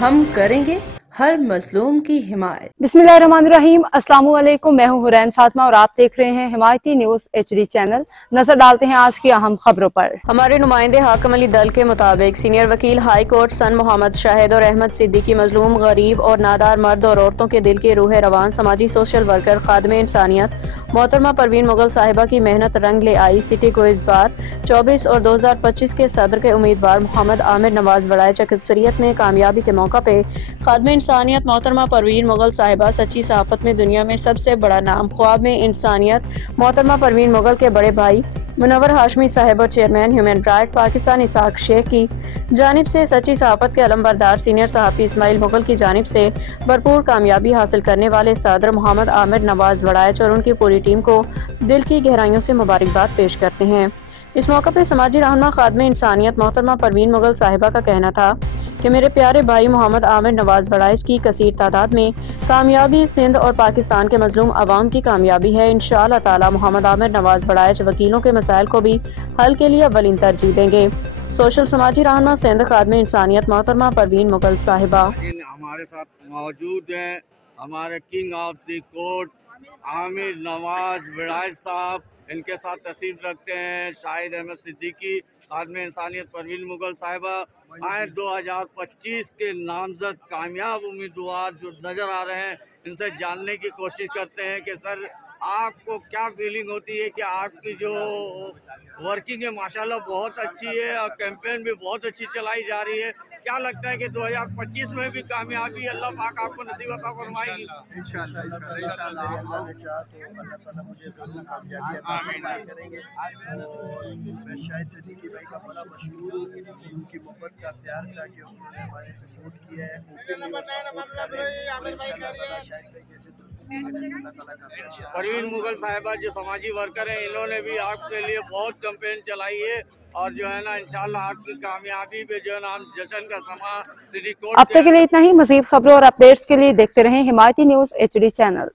हम करेंगे हर मजलूम की हिमायत। बिस्मिल्लाहिर्रहमानिर्रहीम। अस्सलाम वालेकुम। मैं हूं हुरैन फातिमा और आप देख रहे हैं हिमायती न्यूज HD चैनल। नजर डालते हैं आज की अहम खबरों पर। हमारे नुमाइंदे हाकिम अली दल के मुताबिक सीनियर वकील हाई कोर्ट सन मोहम्मद शाहिद और अहमद सिद्दीकी मजलूम, गरीब और नादार मर्द और औरतों के दिल के रूह रवान समाजी सोशल वर्कर खादमे इंसानियत मोहतरमा परवीन मुगल साहिबा की मेहनत रंग ले आई। सिटी को इस बार 24 और 2025 के सदर के उम्मीदवार मोहम्मद आमिर नवाज वड़ाइच अक्सरियत में कामयाबी के मौका पे खादमे इंसानियत मोहतरमा परवीन मुगल साहिबा सच्ची सहाफत में दुनिया में सबसे बड़ा नाम ख्वाब में इंसानियत मोहतरमा परवीन मुगल के बड़े भाई मुनव्वर हाशमी साहिब और chairman human right Pakistan Ishaq Sheikh की जानिब से सच्ची सहाफत के अलमबरदार सीनियर सहाफ़ी इस्माइल मुगल की जानिब से भरपूर कामयाबी हासिल करने वाले सदर मोहम्मद आमिर नवाज वड़ाइच और उनकी पूरी टीम को दिल की गहराइयों से मुबारकबाद पेश करते हैं। इस मौके पर समाजी रहनुमा खादमे इंसानियत मोहतरमा परवीन मुगल साहिबा का कहना था कि मेरे प्यारे भाई मोहम्मद आमिर नवाज वड़ाइच की कसीर तादाद में कामयाबी सिंध और पाकिस्तान के मजलूम अवाम की कामयाबी है। इंशाअल्लाह ताला मोहम्मद आमिर नवाज वड़ाइच वकीलों के मसाइल को भी हल के लिए अव्वलीन तरजीह देंगे। सोशल समाजी रहनुमा सिंध खादमे इंसानियत मोहतरमा परवीन मुगल साहिबा हमारे साथ मौजूद हैं हमारे king of the court Aamir Nawaz Waraich साहब। इनके साथ तशरीफ रखते हैं शाहिद अहमद सिद्दीकी खादमे इंसानियत परवीन मुगल साहिबा। आए 2025 के नामजद कामयाब उम्मीदवार जो नजर आ रहे हैं, इनसे जानने की कोशिश करते हैं कि सर आपको क्या फीलिंग होती है कि आपकी जो वर्किंग है माशाल्लाह बहुत अच्छी है और कैंपेन भी बहुत अच्छी चलाई जा रही है। क्या लगता है कि 2025 में भी कामयाबी अल्लाह पाक आपको नसीब अता फरमाएगी? इंशाअल्लाह अल्लाह ने चाहा तो अल्लाह ताला मुझे जरूर कामयाबी अता करेंगे। और मैं शाहिद सिद्दीकी भाई का बड़ा मशहूर हूँ, उनकी मोहब्बत का प्यार था कि उन्होंने हमारे सपोर्ट किया है। परवीन मुगल साहिबा जो समाजी वर्कर हैं, इन्होंने भी आपके लिए बहुत कैंपेन चलाई है और जो है ना इंशाल्लाह आपकी कामयाबी पे जो है ना हम जश्न का समा सिटी कोर्ट। अब तक के लिए इतना ही। मजीद खबरों और अपडेट्स के लिए देखते रहें हिमायती न्यूज HD चैनल।